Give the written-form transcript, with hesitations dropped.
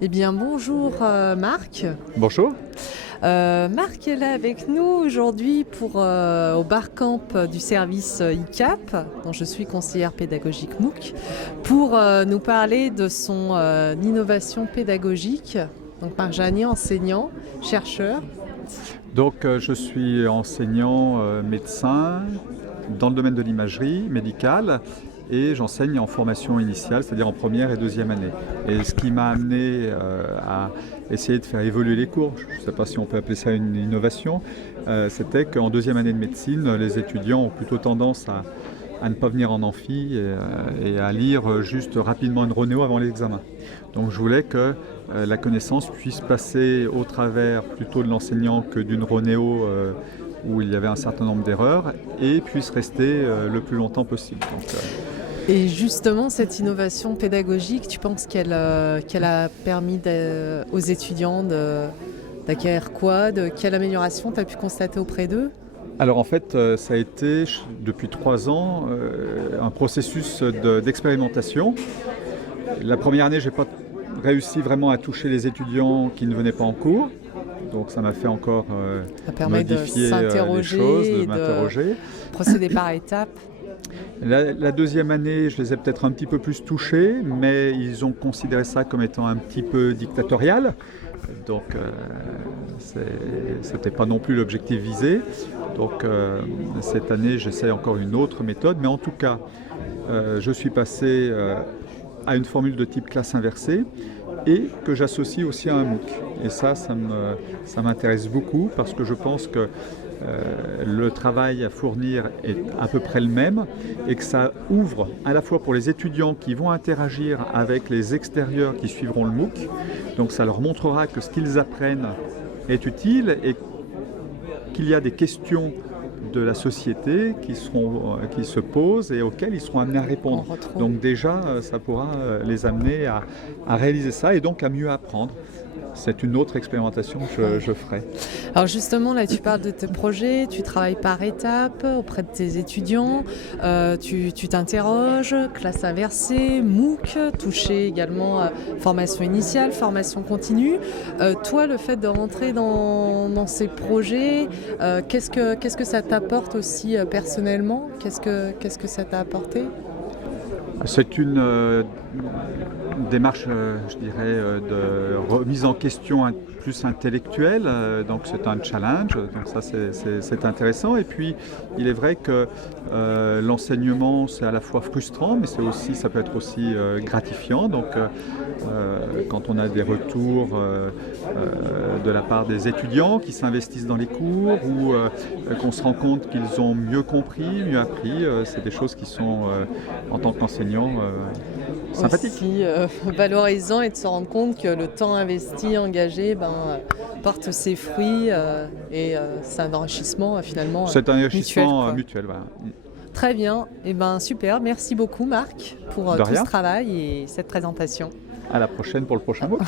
Eh bien, bonjour Marc. Bonjour. Marc est là avec nous aujourd'hui au Barcamp du service ICAP, dont je suis conseillère pédagogique MOOC, pour nous parler de son innovation pédagogique. Donc Marc Janier, enseignant, chercheur. Donc je suis enseignant médecin dans le domaine de l'imagerie médicale et j'enseigne en formation initiale, c'est-à-dire en première et deuxième année. Et ce qui m'a amené à essayer de faire évoluer les cours, je ne sais pas si on peut appeler ça une innovation, c'était qu'en deuxième année de médecine, les étudiants ont plutôt tendance à ne pas venir en amphi et à lire juste rapidement une Ronéo avant l'examen. Donc je voulais que la connaissance puisse passer au travers plutôt de l'enseignant que d'une Ronéo où il y avait un certain nombre d'erreurs et puisse rester le plus longtemps possible. Et justement, cette innovation pédagogique, tu penses qu'elle a permis aux étudiants d'acquérir quoi? Quelle amélioration tu as pu constater auprès d'eux? Alors en fait, ça a été depuis 3 ans un processus d'expérimentation. La première année, je n'ai pas réussi vraiment à toucher les étudiants qui ne venaient pas en cours. Donc ça m'a fait encore modifier les choses, de m'interroger. Procéder par étapes. La deuxième année, je les ai peut-être un petit peu plus touchés, mais ils ont considéré ça comme étant un petit peu dictatorial. Donc ce n'était pas non plus l'objectif visé. Donc cette année, j'essaie encore une autre méthode, mais en tout cas, je suis passé à une formule de type classe inversée et que j'associe aussi à un MOOC. Et ça m'intéresse beaucoup parce que je pense que le travail à fournir est à peu près le même et que ça ouvre à la fois pour les étudiants qui vont interagir avec les extérieurs qui suivront le MOOC. Donc ça leur montrera que ce qu'ils apprennent est utile et qu'il y a des questions de la société qui se posent et auxquelles ils seront amenés à répondre. Donc déjà, ça pourra les amener à réaliser ça et donc à mieux apprendre. C'est une autre expérimentation que je ferai. Alors justement, là, tu parles de tes projets, tu travailles par étapes auprès de tes étudiants, tu t'interroges, classe inversée, MOOC, touché également formation initiale, formation continue. Toi, le fait de rentrer dans ces projets, qu'est-ce que ça t'apporte aussi personnellement? Qu'est-ce que ça t'a apporté? C'est une démarche, je dirais, de remise en question plus intellectuelle, donc c'est un challenge, donc ça c'est intéressant. Et puis il est vrai que l'enseignement c'est à la fois frustrant, mais ça peut être aussi gratifiant. Donc quand on a des retours de la part des étudiants qui s'investissent dans les cours ou qu'on se rend compte qu'ils ont mieux compris, mieux appris, c'est des choses qui sont en tant qu'enseignant sympathiques. Aussi valorisant et de se rendre compte que le temps investi, engagé, porte ses fruits et c'est un enrichissement finalement c'est un enrichissement mutuel. Voilà. Très bien, et super, merci beaucoup Marc pour tout ce travail et cette présentation. À la prochaine pour le prochain MOOC.